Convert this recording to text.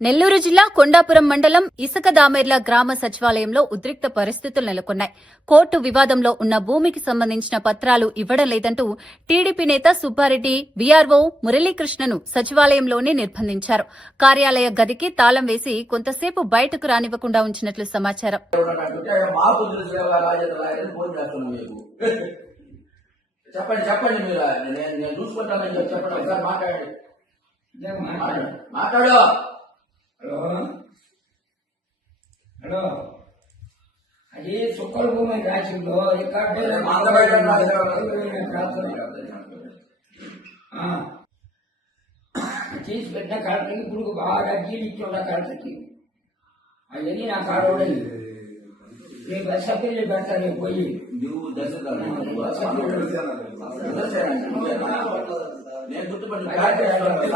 నెల్లూరు జిల్లా కొండాపురం మండలం ఇసుకదామెర్ల గ్రామ సచివాలయంలో ఉద్రిక్త పరిస్థితులు నెలకొన్నాయి. కోర్టు వివాదంలో ఉన్న భూమికి సంబంధించిన పత్రాలు ఇవ్వడం లేదంటూ టీడీపీ నేత సుబ్బారెడ్డి వీఆర్ఓ మురళీకృష్ణను సచివాలయంలోనే నిర్బంధించారు. కార్యాలయ గదికి తాళం వేసి కొంతసేపు బయటకు రానివ్వకుండా ఉంచినట్లు సమాచారం. చెప్పండి మీరు నేను చూసుకుంటానని చెప్పండి ఒకసారి మాట్లాడు. హలో హలో అది సుక్కల భూమి రాసిందో రికార్డు చేసి పెట్టిన కలెక్టర్కి ఇప్పుడు బాగా జీవించుండ కలెక్టర్కి అవన్నీ నా కాడవడని రేపు సభ్యులు పెడతాను పోయి నువ్వు నేను గుర్తుపట్టి ఆక్రమించాను